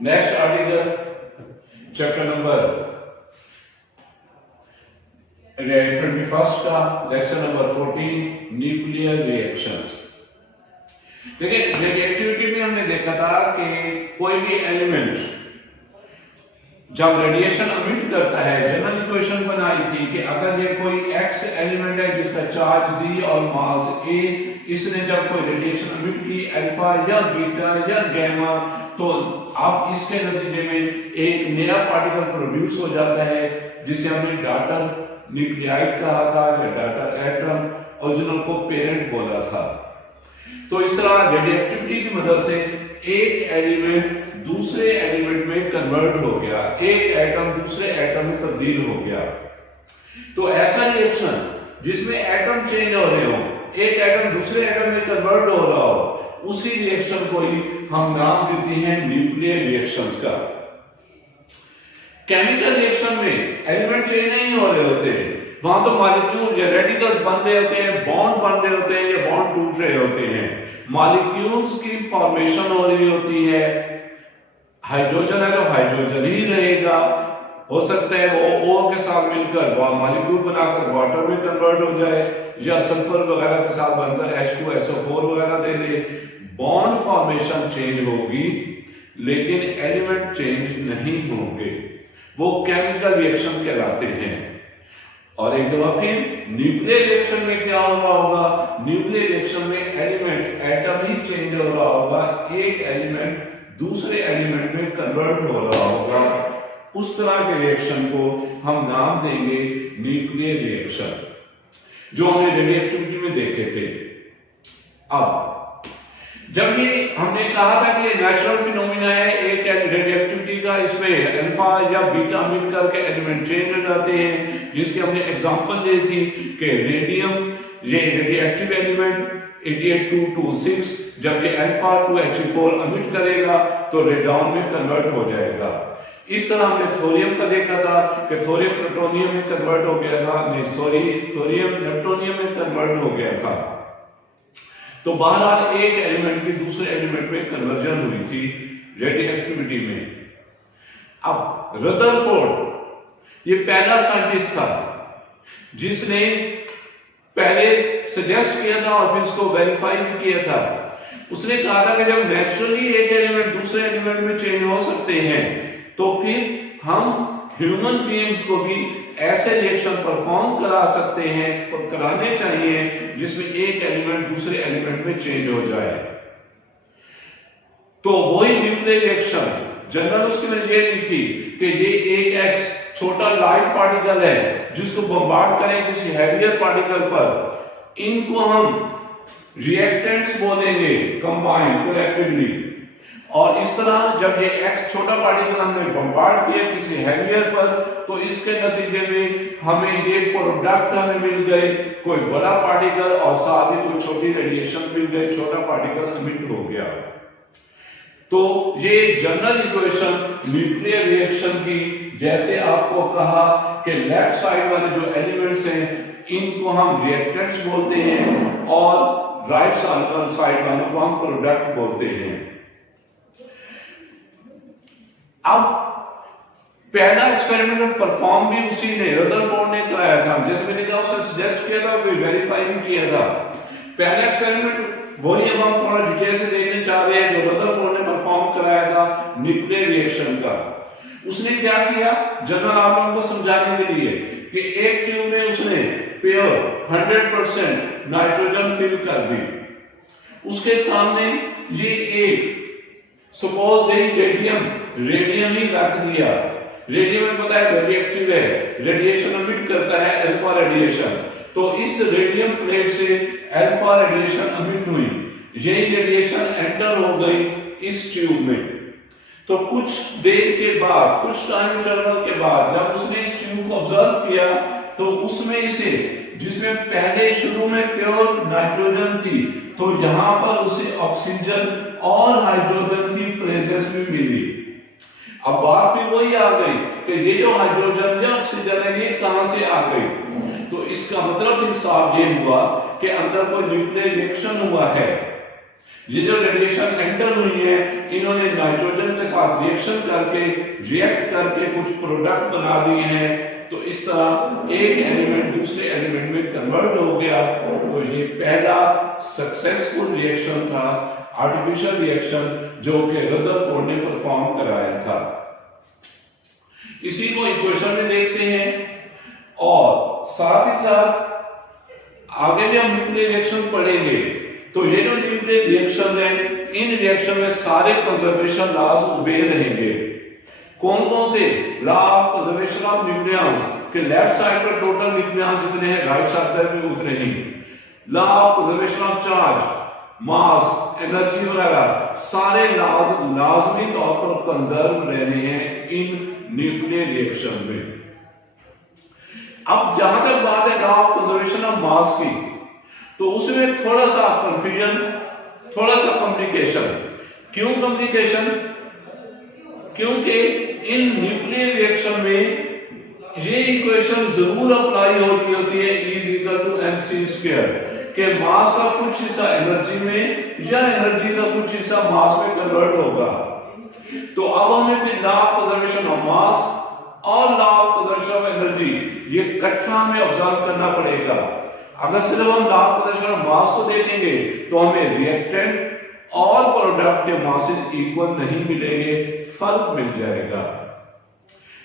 Next article chapter number 21 का lecture number 14 nuclear reactions. देखिए रेडिएटिविटी में हमने देखा था कि कोई भी एलिमेंट जब रेडिएशन अमिट करता है, जनरल इक्वेशन बनाई थी कि अगर ये कोई एक्स एलिमेंट है जिसका चार्ज जी और मास ए, इसने जब कोई रेडिएशन अमिट की अल्फा या बीटा या गामा, तो अब इसके नतीजे में एक नया पार्टिकल प्रोड्यूस हो जाता है जिसे हमने डॉटर न्यूक्लियाइड कहा था या डॉटर एटम, ओरिजिनल को पेरेंट बोला था। तो इस तरह रेडिएटिविटी की मदद से एक एलिमेंट दूसरे एलिमेंट में कन्वर्ट हो गया, एक एटम दूसरे एटम में तब्दील हो गया। तो ऐसा रिएक्शन जिसमें एटम चेंज हो रहे हो, एक एटम दूसरे एटम में कन्वर्ट हो रहा हो, उसी रिएक्शन को ही हम नाम देते हैं न्यूक्लियर रिएक्शंस का। केमिकल रिएक्शन में एलिमेंट चेंज नहीं हो रहे होते, वहां तो मॉलिक्यूल या रेडिकल्स बन रहे होते हैं, बॉन्ड बन रहे होते हैं या बॉन्ड टूट रहे होते हैं, मॉलिक्यूल्स की फॉर्मेशन हो रही होती है। हाइड्रोजन है तो हाइड्रोजन ही रहेगा, हो सकता है वो O के साथ मिलकर मॉलिक्यूल बनाकर वाटर में कन्वर्ट हो जाए या सल्फर वगैरह के साथ बनकर H2SO4 वगैरह दे ले। बॉन्ड फॉर्मेशन चेंज होगी लेकिन एलिमेंट चेंज नहीं होंगे, वो केमिकल रिएक्शन कहलाते हैं। और एक दफा फिर न्यूक्लियर रिएक्शन में क्या हो रहा होगा, न्यूक्लियर रिएक्शन में एलिमेंट एटम ही चेंज हो रहा होगा, एक एलिमेंट दूसरे एलिमेंट में कन्वर्ट हो रहा होगा। उस तरह के रिएक्शन को हम नाम देंगे न्यूक्लियर रिएक्शन, जो हमने रेडिएटिविटी में देखे थे। अब जब ये हमने कहा था कि नेचुरल फिनोमिना है एक रेडिएटिविटी का, इसमें अल्फा या बीटा मिल करके एलिमेंट चेंज हो जाते हैं, जिसकी हमने एग्जांपल दी थी कि रेडियम ये रेडिएटिव एलिमेंट 8826 जब ये अल्फा 2He4 अमिट करेगा तो रेडॉन में कन्वर्ट हो जाएगा। इस तरह हमने थोरियम का देखा था कि थोरियम प्लूटोनियम में कन्वर्ट हो गया था, थोरियम नेप्टूनियम में कन्वर्ट हो गया था। तो बहरहाल एक एलिमेंट की दूसरे एलिमेंट में कन्वर्जन हुई थी रेडियोएक्टिविटी में। अब रदरफोर्ड ये पहला साइंटिस्ट था जिसने पहले सजेस्ट किया था और फिर उसको वेरीफाई भी किया था। उसने कहा था कि जब नेचुरली एक एलिमेंट दूसरे एलिमेंट में चेंज हो सकते हैं तो फिर हम ह्यूमन बीइंग्स को भी ऐसे रिएक्शन परफॉर्म करा सकते हैं, कराने चाहिए जिसमें एक एलिमेंट दूसरे एलिमेंट में चेंज हो जाए। तो वही न्यूक्लियर रिएक्शन जनरल उसकी ये लिखी कि ये एक एक्स छोटा लाइट पार्टिकल है जिसको बम्बार्ड करें किसी हैवियर पार्टिकल पर, इनको हम रिएक्टेंट्स बोलेंगे कंबाइन कोलेक्टिवली। और इस तरह जब ये एक्स छोटा पार्टिकल हमने बम्बार्ड किया किसी हैवियर पर तो इसके नतीजे में हमें ये प्रोडक्ट हमें मिल गए, कोई बड़ा पार्टिकल और साथ ही कोई छोटी रेडिएशन मिल गई, छोटा पार्टिकल अमिट हो गया। तो ये जनरल इक्वेशन न्यूक्लियर रिएक्शन की, जैसे आपको कहा कि लेफ्ट साइड वाले जो एलिमेंट्स हैं इनको हम रिएक्टेंट्स बोलते हैं और राइट साइड वाले को हम प्रोडक्ट बोलते हैं। अब पहला एक्सपेरिमेंट परफॉर्म भी उसी ने रदरफोर्ड ने कराया था, जैसे मैंने कहा उसने सजेस्ट किया था, कोई वेरीफाई भी किया था। पहला एक्सपेरिमेंट वही अब हम थोड़ा डिटेल से देखने चाह रहे हैं जो रदरफोर्ड ने परफॉर्म कराया था न्यूक्लियर रिएक्शन का। उसने क्या किया, जनरल आप लोगों को समझाने के लिए कि एक ट्यूब में उसने प्योर 100% नाइट्रोजन फिल कर दी, उसके सामने ये एक सपोज रेडियम ही रख दिया। रेडियम में पता है रेडिएक्टिव है, रेडिएशन अमिट करता है अल्फा रेडिएशन, तो इस रेडियम प्लेट से अल्फा रेडिएशन अमिट हुई, यही रेडिएशन एंटर हो गई इस ट्यूब में। तो कुछ देर के बाद, कुछ टाइम इंटरवल के बाद जब उसने इस ट्यूब को ऑब्जर्व किया तो उसमें इसे, जिसमें पहले शुरू में प्योर नाइट्रोजन थी, तो यहां पर उसे ऑक्सीजन और हाइड्रोजन की प्रेजेंस भी मिली। अब बात भी वही आ गई कि ये जो हाइड्रोजन या ऑक्सीजन है ये कहां से आ गई, तो इसका मतलब साफ ये हुआ कि अंदर कोई न्यूक्लियर रिएक्शन हुआ है ये जो रेडिएशन एंटर हुई है, इन्होंने नाइट्रोजन के साथ रिएक्शन करके, रिएक्ट करके कुछ प्रोडक्ट बना दिए हैं। तो इस तरह एक एलिमेंट दूसरे एलिमेंट में कन्वर्ट हो गया। तो ये पहला सक्सेसफुल रिएक्शन था, आर्टिफिशियल रिएक्शन, जो कि रदरफोर्ड ने परफॉर्म कराया था। इसी को इक्वेशन में देखते हैं और साथ ही साथ आगे भी हम न्यूक्लियर रिएक्शन पढ़ेंगे। तो ये जो न्यूक्लियर रिएक्शन है, इन रिएक्शन में सारे कंजर्वेशन लॉज ओबे रहेंगे। कौन कौन से? Law of conservation of nucleons के लेफ्ट साइड पर टोटल न्यूक्लियॉन्स जितने हैं, राइट साइड पर भी उतने ही। Law of conservation of charge, mass, energy वगैरह सारे लॉज लाजमी तौर पर कंजर्व रहने हैं इन न्यूक्लियर रिएक्शन में। अब जहां तक बात है लॉ ऑफ कंजर्वेशन ऑफ मास की, तो उसमें थोड़ा सा कंफ्यूजन, थोड़ा सा कॉम्प्लिकेशन। क्यों कॉम्प्लिकेशन? क्योंकि इन न्यूक्लियर रिएक्शन में ये इक्वेशन जरूर अप्लाई हो रही होती है, E=mc², के मास का कुछ हिस्सा एनर्जी में या एनर्जी का कुछ हिस्सा मास में कन्वर्ट होगा। तो अब हमें फिर law of conservation of mass और law of conservation of energy ये इकट्ठा हमें ऑब्जर्व करना पड़ेगा। अगर सिर्फ हम law of conservation of mass को देखेंगे तो हमें रिएक्टेंट और प्रोडक्ट के मासेस इक्वल नहीं मिलेंगे, फर्क मिल जाएगा।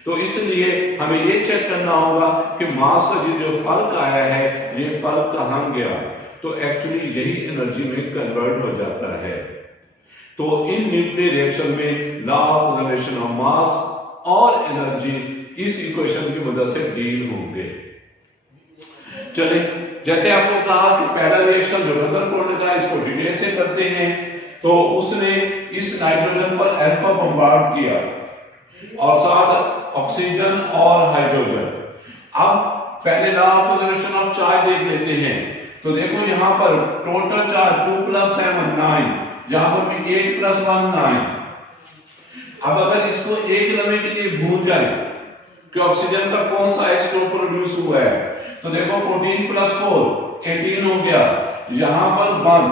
तो इसलिए हमें ये चेक करना होगा कि मास का जो फर्क आया है, ये फर्क कहां गया। तो एक्चुअली यही एनर्जी में कन्वर्ट हो जाता है। तो इन न्यूक्लियर रिएक्शन में law of conservation of mass और एनर्जी इस इक्वेशन की मदद से डील होंगे। चलिए, जैसे आपको कहा कि पहला रिएक्शन जो रदरफोर्ड ने कहा, इसको डिटेल से करते हैं। तो उसने इस नाइट्रोजन पर अल्फा बम्बार्ड किया और साथ ऑक्सीजन और हाइड्रोजन। अब पहले law of conservation of charge देख लेते हैं। तो देखो यहां पर टोटल चार्ज 2 + 7 9, यहां पर भी 8 + 1 9। अब अगर इसको एक लम्हे के लिए भूल जाए कि ऑक्सीजन का कौन सा आइसोटोप प्रोड्यूस हुआ है, तो देखो 14 + 4 18 हो गया। यहां पर 1,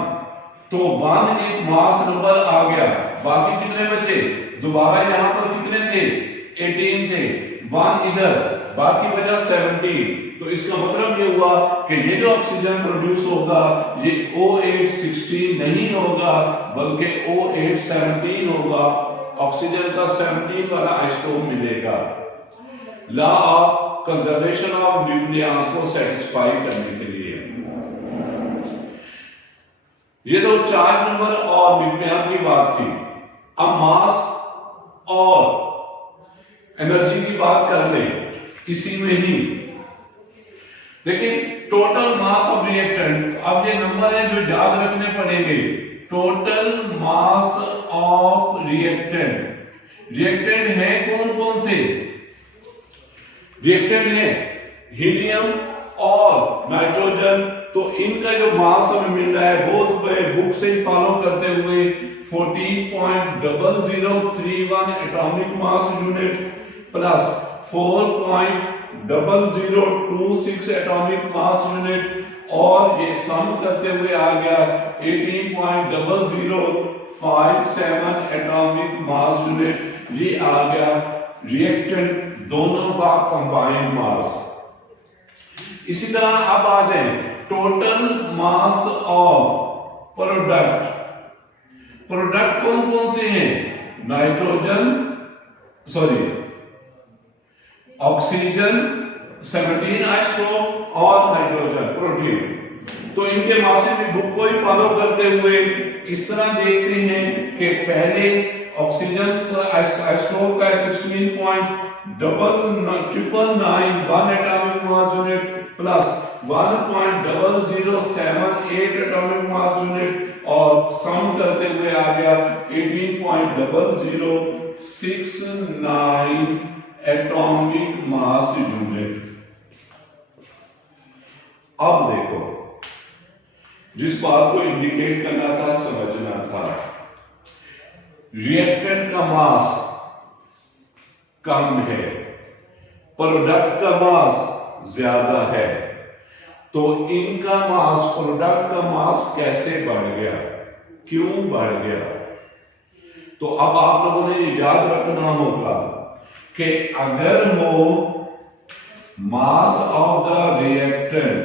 तो 1 एक मास नंबर आ गया। बाकी कितने बचे? दोबारा यहां पर कितने थे? 18 थे। 1 इधर, बाकी बचा 17। तो इसका मतलब ये हुआ कि ये जो ऑक्सीजन प्रोड्यूस होगा ये O816 नहीं होगा, बल्कि O817 होगा। ऑक्सीजन का 17 वाला आइसोटोप मिलेगा। Law of conservation of nucleons को सेटिस्फाई करने के लिए ये तो चार्ज नंबर और न्यूक्लियॉन की बात थी। अब मास और एनर्जी की बात कर ले इसी में ही। देखिए, टोटल मास ऑफ रिएक्टेंट, अब ये नंबर है जो याद रखने पड़ेंगे। Total mass of reactant, reactant है कौन कौन से? रिएक्टेंट है हीलियम और नाइट्रोजन। तो इनका जो मास हमें मिल रहा है वो बुक से ही फॉलो करते हुए 14.0031 atomic mass unit plus 4.0026 atomic mass unit, और ये सम करते हुए आ गया 18.0057 एटॉमिक मास यूनिट। ये आ गया रिएक्टेंट दोनों का कंबाइंड मास। इसी तरह अब आ जाए total mass of product. Product कौन कौन से हैं? नाइट्रोजन, ऑक्सीजन 17 आइसोटोप और हाइड्रोजन प्रोटीन। तो इनके मासेस भी बुक को ही फॉलो करते हुए इस तरह देखते हैं कि पहले ऑक्सीजन का आइसोटोप का 16.99991 atomic mass unit plus 1.0078 atomic mass unit, और सम करते हुए आ गया 18.0069 एटॉमिक मास यूनिट। अब देखो, जिस बात को इंडिकेट करना था, समझना था, रिएक्टेंट का मास कम है, प्रोडक्ट का मास ज्यादा है। तो इनका मास, प्रोडक्ट का मास कैसे बढ़ गया? क्यों बढ़ गया? तो अब आप लोगों ने याद रखना होगा कि अगर हो मास ऑफ द रिएक्टेंट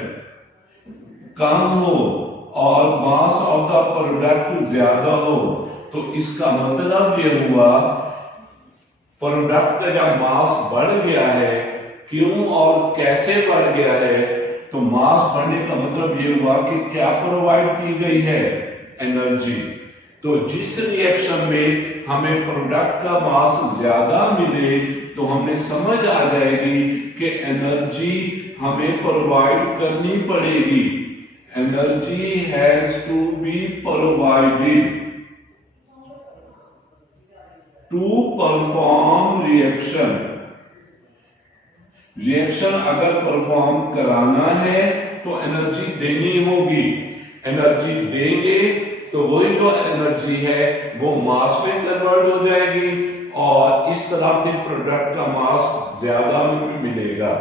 कम हो और मास ऑफ द प्रोडक्ट ज्यादा हो, तो इसका मतलब ये हुआ प्रोडक्ट का जब मास बढ़ गया है, क्यों और कैसे बढ़ गया है, तो मास बढ़ने का मतलब ये हुआ कि क्या प्रोवाइड की गई है? एनर्जी। तो जिस रिएक्शन में हमें प्रोडक्ट का मास ज्यादा मिले तो हमें समझ आ जाएगी कि एनर्जी हमें प्रोवाइड करनी पड़ेगी। Energy has to be provided to perform reaction. Reaction अगर परफॉर्म कराना है तो एनर्जी देनी होगी। एनर्जी देंगे तो वही जो एनर्जी है वो मास में कन्वर्ट हो जाएगी और इस तरह के प्रोडक्ट का मास ज्यादा मिलेगा।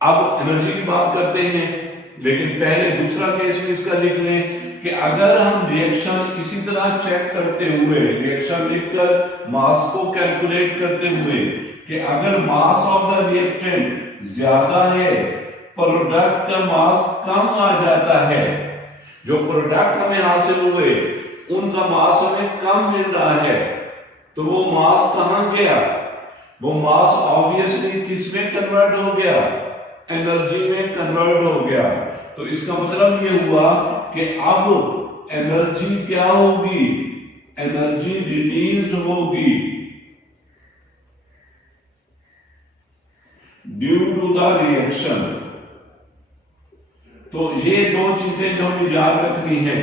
अब एनर्जी की बात करते हैं, लेकिन पहले दूसरा केस भी इसका लिख लें कि अगर हम रिएक्शन इसी तरह चेक करते हुए, रिएक्शन लिखकर मास को कैलकुलेट करते हुए कि अगर मास ऑफ द रिएक्टेंट ज्यादा है, प्रोडक्ट का मास कम आ जाता है, जो प्रोडक्ट हमें हासिल हुए उनका मास हमें कम मिल रहा है, तो वो मास कहां गया? वो मास ऑब्वियसली किस में कन्वर्ट हो गया? एनर्जी में कन्वर्ट हो गया। तो इसका मतलब ये हुआ कि अब एनर्जी क्या होगी? एनर्जी रिलीज्ड होगी ड्यू टू द रिएक्शन। तो ये दो चीजें जो हमें याद रखनी है।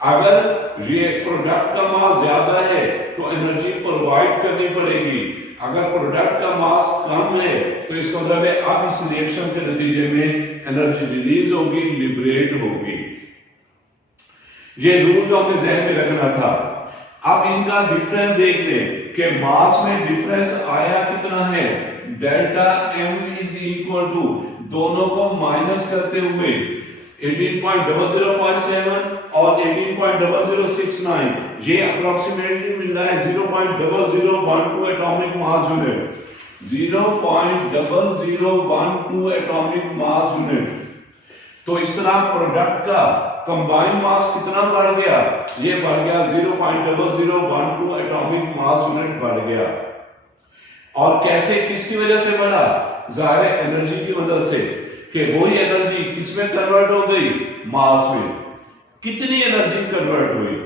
अगर ये प्रोडक्ट का मास ज्यादा है तो एनर्जी प्रोवाइड करनी पड़ेगी। अगर प्रोडक्ट का मास कम है तो इसका मतलब है अब इस रिएक्शन के नतीजे में एनर्जी रिलीज होगी, लिबरेट होगी। ये रूल जो हमें जहन में रखना था। अब इनका डिफरेंस देख लें कि मास में डिफरेंस आया कितना है? Delta M is equal to, दोनों को माइनस करते हुए 18.0057 और 18.0069, ये अप्रोक्सीमेटली मिल रहा है 0.0012 atomic mass unit. 0.0012 atomic mass unit. तो इस तरह प्रोडक्ट का कंबाइंड मास कितना बढ़ गया? ये बढ़ गया 0.0012 एटॉमिक मास यूनिट बढ़ गया। और कैसे, किसकी वजह से बढ़ा? जाहिर है एनर्जी की वजह से, कि वही एनर्जी किसमें कन्वर्ट हो गई? मास में। कितनी एनर्जी कन्वर्ट हुई?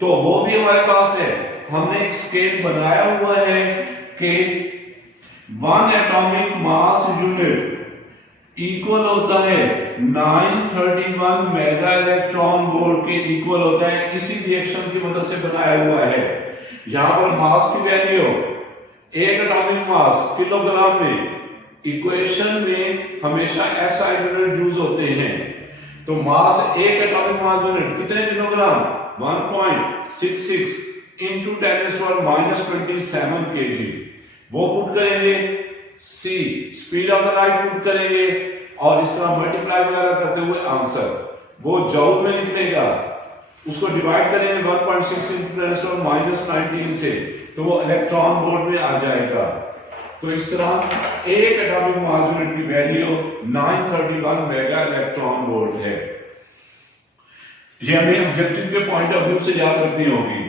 तो वो भी हमारे पास है। हमने एक स्केल बनाया हुआ है कि 1 एटॉमिक मास यूनिट इक्वल होता है 931 मेगा इलेक्ट्रॉन वोल्ट के इक्वल होता है। इसी रिएक्शन की मदद से बनाया हुआ है। यहां पर मास की वैल्यू 1 एटॉमिक मास किलोग्राम में, इक्वेशन में हमेशा SI यूनिट यूज होते हैं। तो मास 1 एटॉमिक मास यूनिट कितने किलोग्राम? 1.66 into 10⁻⁻27 kg। वो पुट करेंगे, C speed of the light put करेंगे और इस तरह मल्टीप्लाई वगैरह करते हुए आंसर वो जूल में निकलेगा। उसको डिवाइड करेंगे 1.6 इंटू 10⁻⁻19 से, तो वो इलेक्ट्रॉन वोल्ट में आ जाएगा। तो इस तरह 1 एटॉमिक मास यूनिट की वैल्यू 931 मेगा इलेक्ट्रॉन वोल्ट है। ये हमें ऑब्जेक्टिव के पॉइंट ऑफ व्यू से याद रखनी होगी।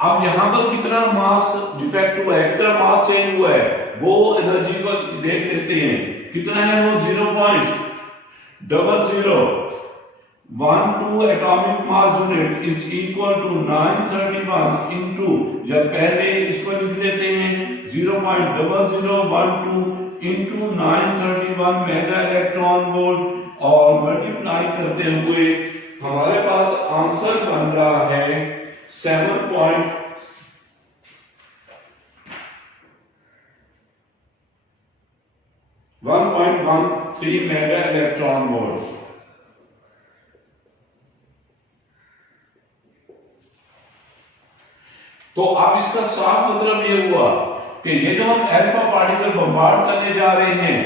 अब यहां पर कितना मास डिफेक्ट हुआ है, कितना मास चेंज हुआ है, वो एनर्जी को देख लेते हैं। कितना है वो? 0.0012 atomic mass unit is equal to 931 into, जब पहले इसको लिख लेते हैं 0.0012 इंटू 931 मेगा इलेक्ट्रॉन वोल्ट और मल्टीप्लाई करते हुए हमारे पास आंसर बन रहा है 1.13 मेगा इलेक्ट्रॉन वोल्ट। तो अब इसका साफ मतलब ये हुआ कि ये जो हम अल्फा पार्टिकल बम्बार्ड करने जा रहे हैं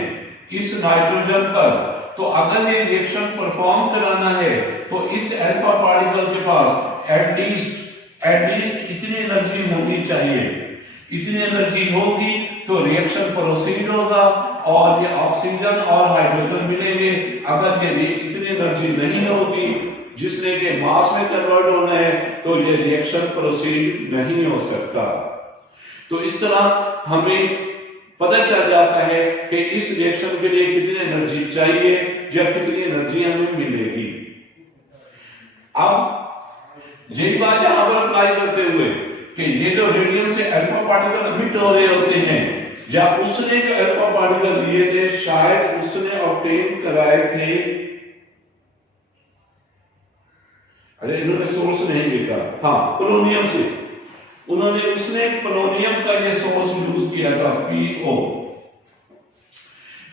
इस नाइट्रोजन पर, तो अगर ये रिएक्शन परफॉर्म कराना है तो इस अल्फा पार्टिकल के पास एटलीस्ट इतनी एनर्जी होनी चाहिए। इतनी एनर्जी होगी तो रिएक्शन प्रोसीड होगा और ये ऑक्सीजन और हाइड्रोजन मिलेंगे। अगर ये इतनी एनर्जी नहीं होगी जिसने के मास में कन्वर्ट होना है तो ये रिएक्शन प्रोसीड नहीं हो सकता। तो इस तरह हमें पता चल जाता है कि इस रिएक्शन के लिए कितनी एनर्जी चाहिए या कितनी एनर्जी हमें मिलेगी। अब यही बात यहां पर अप्लाई करते हुए कि ये जो रेडियम से अल्फा पार्टिकल एमिट हो रहे होते हैं या उसने जो अल्फा पार्टिकल लिए थे शायद उसने ऑब्टेन कराए थे, अरे इन्होंने सोर्स नहीं लिखा, हाँ पोलोनियम से, उसने पोलोनियम का ये सोर्स यूज किया था PO।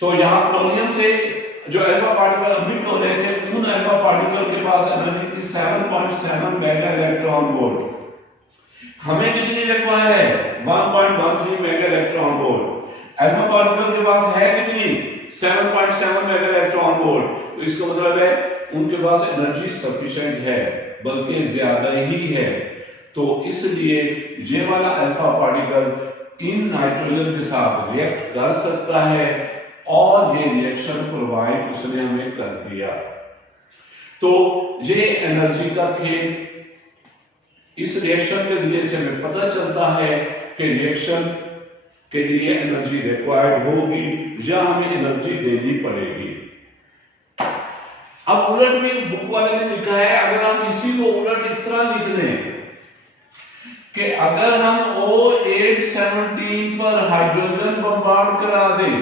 तो यहां पोलोनियम से जो अल्फा पार्टिकल एमिट हो रहे थे उन अल्फा पार्टिकल के पास एनर्जी थी 7.7 मेगा इलेक्ट्रॉन वोल्ट। हमें कितनी रिक्वायर है 1.13 mega electron volt. Alpha particle के पास है कितनी 7.7 मेगा इलेक्ट्रॉन वोल्ट। तो इसका मतलब है उनके पास एनर्जी सफिशिएंट है, बल्कि ज्यादा ही है। तो इसलिए ये वाला अल्फा पार्टिकल इन नाइट्रोजन के साथ रिएक्ट कर सकता है और ये रिएक्शन प्रोवाइड उसने हमें कर दिया। तो ये एनर्जी का खेल, इस रिएक्शन के जरिए से हमें पता चलता है कि रिएक्शन के लिए एनर्जी रिक्वायर्ड होगी या हमें एनर्जी देनी पड़ेगी। अब उलट में बुक वाले ने लिखा है, अगर हम इसी को उलट इस तरह लिख दें कि अगर हम O817 पर हाइड्रोजन बम्बार्ड करा दें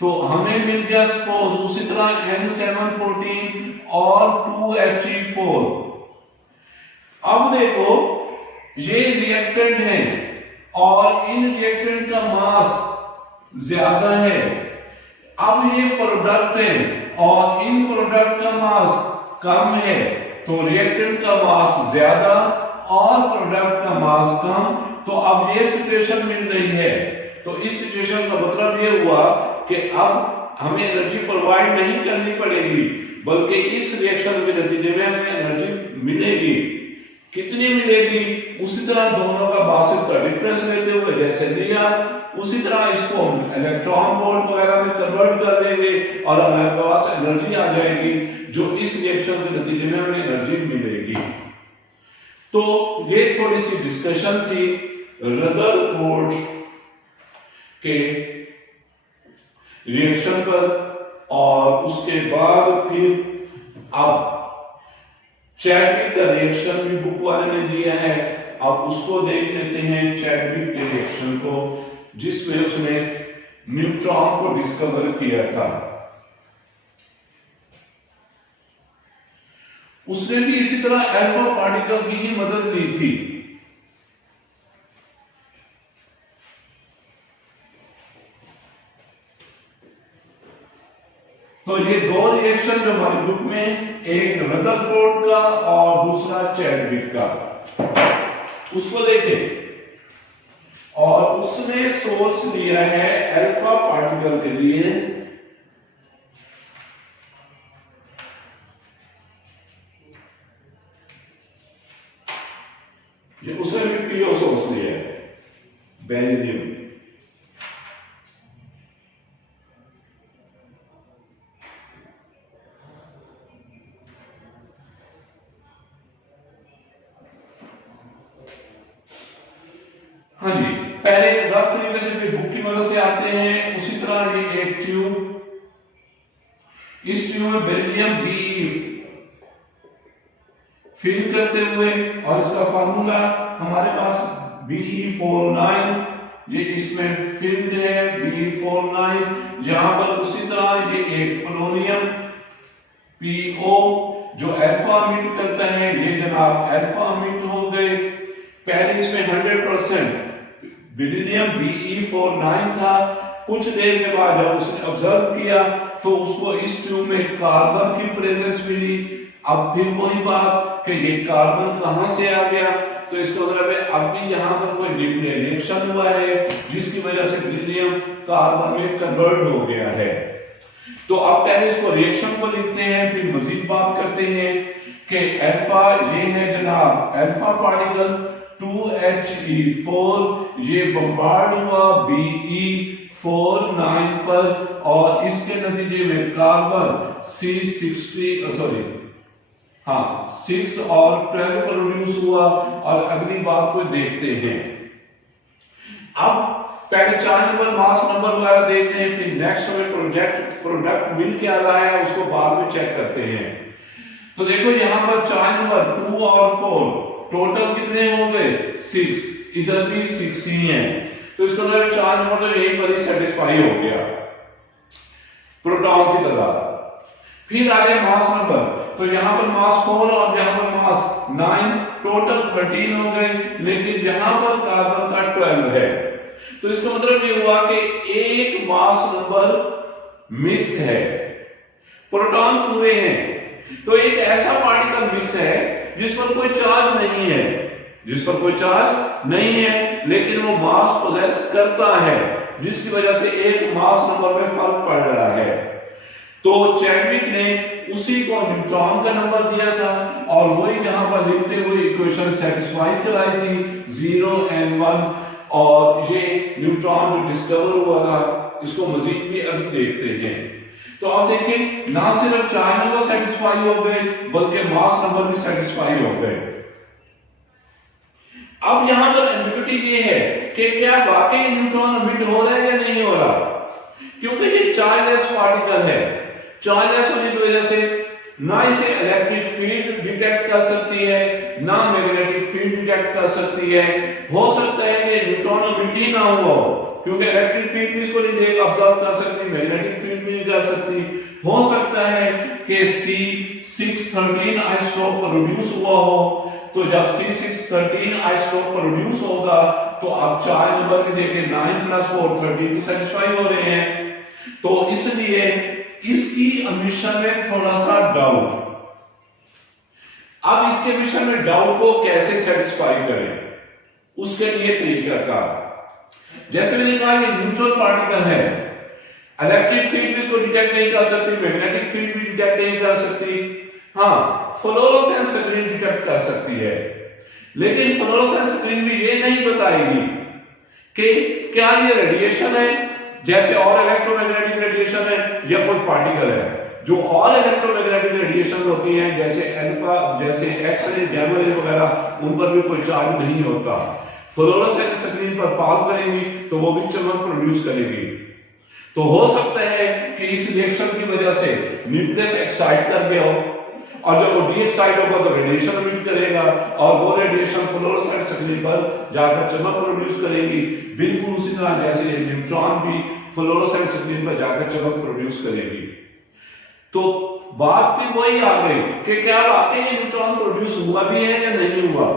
तो हमें मिल गया सपोज उसी तरह N714 और 2He4। अब देखो ये रिएक्टेंट है और इन रिएक्टेंट का मास ज्यादा है। अब ये प्रोडक्ट है और इन प्रोडक्ट का मास कम है, तो रिएक्टेंट का मास ज्यादा और प्रोडक्ट का मास कम। तो अब ये सिचुएशन मिल रही है। तो इस सिचुएशन का मतलब ये हुआ कि अब हमें एनर्जी प्रोवाइड नहीं करनी पड़ेगी, बल्कि इस रिएक्शन के नतीजे में हमें एनर्जी मिलेगी। कितनी मिलेगी, उसी तरह दोनों का बासिक का डिफरेंस लेते हुए जैसे लिया उसी तरह इसको हम इलेक्ट्रॉन वोल्ट वगैरह में कन्वर्ट कर देंगे और हमारे पास एनर्जी आ जाएगी जो इस रिएक्शन के नतीजे में हमें एनर्जी मिलेगी। तो ये थोड़ी सी डिस्कशन थी रदरफोर्ड के रिएक्शन पर, और उसके बाद फिर अब चैडविक का रिएक्शन भी बुक वाले ने दिया है। अब उसको देख लेते हैं चैडविक के रिएक्शन को, जिसमें उसने न्यूट्रॉन को डिस्कवर किया था। उसने भी इसी तरह अल्फा पार्टिकल की ही मदद ली थी। तो ये दो रिएक्शन जो हमारी बुक में, एक रदरफोर्ड का और दूसरा चैडविक का, उसको देखें। और उसने सोर्स लिया है अल्फा पार्टिकल के लिए जो उसने भी पीओ सोर्स लिया है, बेरिलियम। हाँ जी, पहले रफ तरीके से फिर बुक की मदद से आते हैं। उसी तरह ये एक ट्यूब, इस ट्यूब में बेरिलियम बी फिल करते हुए, और इसका फार्मूला हमारे पास Be49, ये इसमें फिल्ड है Be49। यहां पर उसी तरह ये एक पोलोनियम PO जो अल्फा एमिट करता है, ये जनाब अल्फा एमिट हो गए। पहले इसमें 100% बेरिलियम Be49 था। कुछ देर के बाद जब उसने ऑब्जर्व किया तो उसको इस ट्यूब में कार्बन की प्रेजेंस मिली। अब फिर वही बात कि ये कार्बन कहां से आ गया, तो इसका मतलब है अब भी यहां पर कोई रिएक्शन हुआ है जिसकी वजह से बेरिलियम कार्बन में कन्वर्ट हो गया है। तो अब पहले इसको रिएक्शन को लिखते हैं, फिर मजीद बात करते हैं कि अल्फा ये है जनाब अल्फा पार्टिकल 2He4 ये बम्बार्ड हुआ Be49 पर और इसके नतीजे में कार्बन C60 6 और 12 प्रोड्यूस हुआ। और अगली बात को देखते हैं। अब पहले 4 नंबर मास नंबर वगैरह देखते हैं, फिर नेक्स्ट हमें प्रोडक्ट मिल क्या रहा है उसको बाद में चेक करते हैं। तो देखो यहां पर 4 नंबर 2 और 4 टोटल कितने हो गए 6, इधर भी 6 ही है, तो इसका मतलब 4 नंबर तो यहीं पर ही सेटिस्फाई हो गया प्रोटॉन्स की तादाद। फिर आगे मास नंबर, तो यहां पर मास 4 और यहां पर मास 9, टोटल 13 हो गए, लेकिन यहां पर कार्बन का 12 है, तो इसका मतलब ये हुआ कि एक मास नंबर मिस है, प्रोटॉन पूरे हैं। तो एक ऐसा पार्टिकल मिस है जिस पर कोई चार्ज नहीं है, लेकिन वो मास पोजेस करता है, जिसकी वजह से एक मास नंबर में फर्क पड़ रहा है। तो चैडविक ने उसी को न्यूट्रॉन का नंबर दिया था और वही यहां पर लिखते हुए इक्वेशन सेटिस्फाई कराई थी 0 and 1। और ये न्यूट्रॉन जो डिस्कवर हुआ था इसको मजीद भी अभी देखते हैं। तो आप देखिए ना सिर्फ 4 नंबर सेटिस्फाई हो गए बल्कि मास नंबर भी सेटिस्फाई हो गए। अब यहां पर एम्बिग्युइटी ये है कि क्या वाकई न्यूट्रॉन एमिट हो रहा है या नहीं हो रहा, क्योंकि ये चार्जलेस पार्टिकल है। चार्जलेस होने की वजह से ना इसे इलेक्ट्रिक फील्ड डिटेक्ट कर सकती है ना मैग्नेटिक फील्ड डिटेक्ट कर सकती है। हो सकता है कि न्यूट्रॉन एमिट ही ना हुआ हो, क्योंकि इलेक्ट्रिक फील्ड भी इसको नहीं देख ऑब्जर्व कर सकती, मैग्नेटिक फील्ड भी नहीं कर सकती। हो सकता है कि C613 आइसोटोप प्रोड्यूस हुआ हो, तो जब C613 आइसोटोप प्रोड्यूस होगा तो अब 4 नंबर भी देखें 9 + 4 13 सेटिस्फाई हो रहे हैं। तो इसलिए इसकी एमिशन में थोड़ा सा डाउट। अब इसके एमिशन में डाउट को कैसे सेटिस्फाई करें, उसके लिए तरीका का, जैसे मैंने कहा ये न्यूट्रल पार्टिकल है, इलेक्ट्रिक फील्ड इसको डिटेक्ट नहीं कर सकती, मैग्नेटिक फील्ड भी डिटेक्ट नहीं कर सकती। हाँ, फ्लोरोसेंस स्क्रीन डिटेक्ट कर सकती है, लेकिन फ्लोरोसेंस स्क्रीन भी ये नहीं बताएगी कि क्या ये रेडिएशन है जैसे और इलेक्ट्रोमैग्नेटिक रेडिएशन है या कोई पार्टिकल है। जो और इलेक्ट्रोमैग्नेटिक रेडिएशन होती हैं जैसे अल्फा, जैसे एक्स-रे, गैमा रे वगैरह, उन पर भी कोई चार्ज नहीं होता। फ्लोरोसेंस स्क्रीन पर फॉल करेंगी तो वो भी चमक प्रोड्यूस करेगी। तो हो सकता है कि इस रिएक्शन की वजह से न्यूक्लियस एक्साइट कर गया हो, और जब वो डी एक्साइट होगा तो रेडिएशन एमिट करेगा और वो रेडिएशन फ्लोरोसेंट स्क्रीन पर जाकर चमक प्रोड्यूस करेगी, बिल्कुल उसी तरह जैसे न्यूट्रॉन भी फ्लोरोसेंट स्क्रीन पर जाकर चमक प्रोड्यूस करेगी। तो बात भी वही आ गई कि क्या वाकई न्यूट्रॉन प्रोड्यूस हुआ भी है या नहीं हुआ।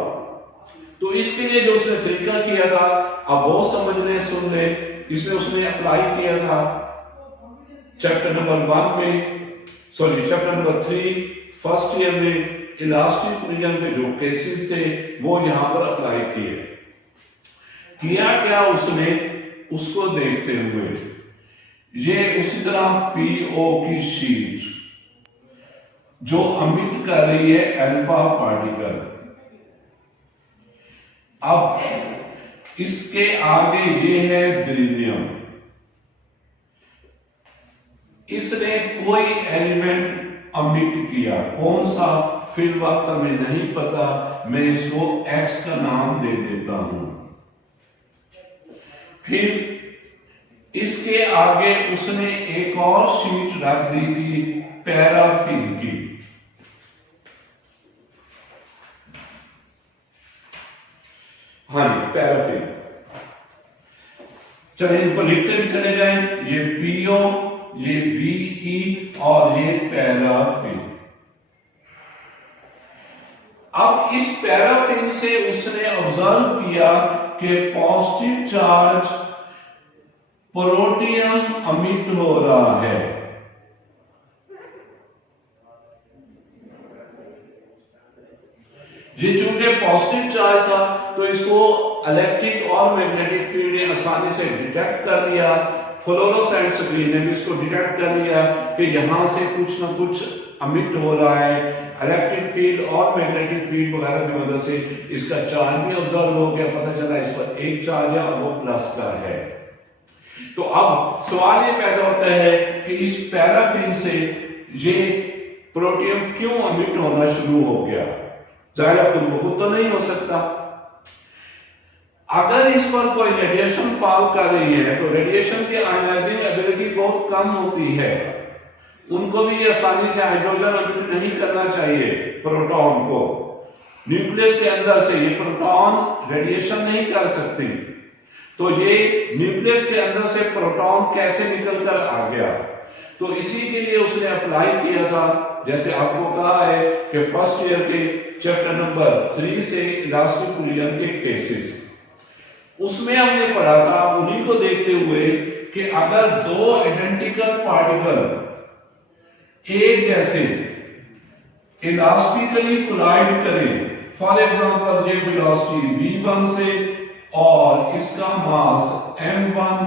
तो इसके लिए जो उसने तरीका किया था अब वो समझ ले, सुन ले। इसमें उसने अप्लाई किया था चैप्टर नंबर 3 फर्स्ट ईयर में इलास्टिक रीजन पे जो केसेस थे वो यहां पर अप्लाई किया क्या उसने, उसको देखते हुए ये उसी तरह पीओ की शीट जो एमिट कर रही है अल्फा पार्टिकल, अब इसके आगे ये है बेरिलियम, इसने कोई एलिमेंट एमिट किया, कौन सा फिल वक्त हमें नहीं पता, मैं इसको एक्स का नाम दे देता हूं। फिर इसके आगे उसने एक और शीट रख दी थी पैराफिन की, हाँ जी पैराफिन। चलिए इनको लिखते भी चले जाएं, ये पीओ, ये बीई और ये पैराफिन। अब इस पैराफिन से उसने ऑब्जर्व किया कि पॉजिटिव चार्ज प्रोटियम एमिट हो रहा है। ये चूंकि पॉजिटिव चार्ज था तो इसको इलेक्ट्रिक और मैग्नेटिक फील्ड ने आसानी से डिटेक्ट कर लिया। फ्लोरोसेंट स्क्रीन ने भी इसको डिटेक्ट कर लिया कि यहां से कुछ ना कुछ अमिट हो रहा है। इलेक्ट्रिक फील्ड और मैग्नेटिक फील्ड वगैरह की वजह से इसका चार्ज भी ऑब्जर्व हो गया, पता चला इस पर एक चार्ज है और वो प्लस का है। तो अब सवाल ये पैदा होता है कि इस पैराफिन से ये प्रोटियम क्यों अमिट होना शुरू हो गया? जाहिर है खुद तो नहीं हो सकता। अगर इस पर कोई रेडिएशन फॉल कर रही है तो रेडिएशन की आयनाइजिंग एबिलिटी बहुत कम होती है। उनको भी आसानी से हाइड्रोजन अमिट नहीं करना चाहिए प्रोटॉन को। न्यूक्लियस के अंदर से ये प्रोटॉन रेडिएशन नहीं कर सकती, तो ये न्यूक्लियस के अंदर से प्रोटॉन कैसे निकलकर आ गया? तो इसी के लिए उसने अप्लाई किया था। जैसे आपको कहा है कि फर्स्ट ईयर के चैप्टर नंबर 3 से इलास्टिक कोलिजन के केसेस, उसमें हमने पढ़ा था, उन्हीं को देखते हुए कि अगर दो आइडेंटिकल पार्टिकल एक जैसे इलास्टिकली कोलाइड करें, फॉर एग्जांपल ये वेलोसिटी v1 से और इसका मास m1,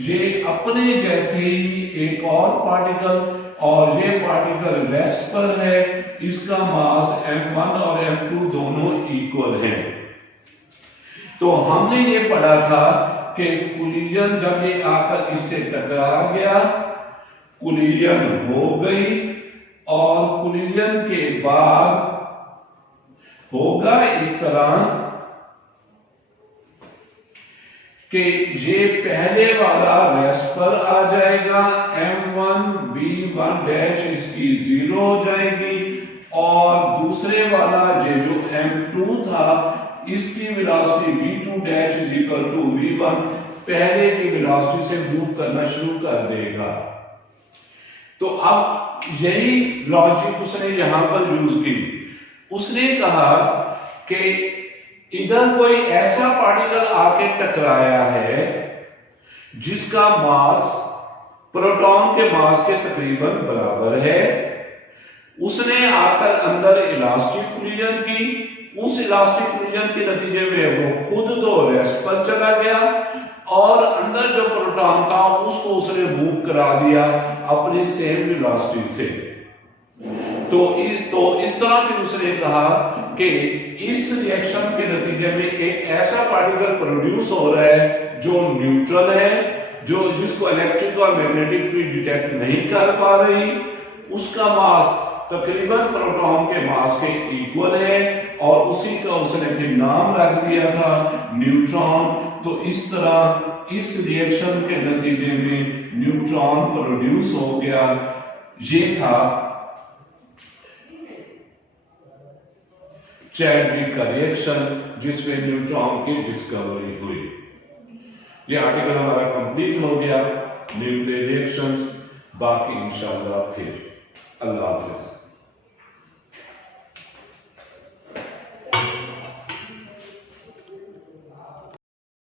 ये अपने जैसे ही एक और पार्टिकल और ये पार्टिकल रेस्ट पर है, इसका मास m1 और m2 दोनों इक्वल हैं। तो हमने ये पढ़ा था कि कोलिजन जब ये आकर इससे टकरा गया, कोलिजन हो गई और कोलिजन के बाद होगा इस तरह कि ये पहले वाला रेस्ट पर आ जाएगा, m1 v1 डैश इसकी 0 हो जाएगी और दूसरे वाला ये जो m2 था इसकी velocity v2 dash is equal to v1 पहले की वेलोसिटी से मूव करना शुरू कर देगा। तो अब यही लॉजिक उसने यहां पर यूज की। उसने कहा कि इधर कोई ऐसा पार्टिकल आके टकराया है जिसका मास प्रोटॉन के मास के तकरीबन बराबर है। उसने आकर अंदर इलास्टिक कोलिजन की, उस इलास्टिक कोलिजन के नतीजे में वो खुद तो रेस्ट पर चला गया और अंदर जो प्रोटॉन था उसको उसने मूव करा दिया अपनी सेम वेलोसिटी से। तो इस तरह भी उसने कहा कि इस रिएक्शन के नतीजे में एक ऐसा पार्टिकल प्रोड्यूस हो रहा है जो न्यूट्रल है, जो जिसको इलेक्ट्रिक और मैग्नेटिक फील्ड डिटेक्ट नहीं कर पा रही, उसका मास तकरीबन प्रोटॉन के मास के इक्वल है और उसी का उसने भी नाम रख दिया था न्यूट्रॉन। तो इस तरह इस रिएक्शन के नतीजे में न्यूट्रॉन प्रोड्यूस हो गया। ये था चैडविक का रिएक्शन जिसमें न्यूट्रॉन की डिस्कवरी हुई। ये आर्टिकल हमारा कंप्लीट हो गया, न्यूक्लियर रिएक्शंस। बाकी इंशाल्लाह फिर। अल्लाह हाफिज।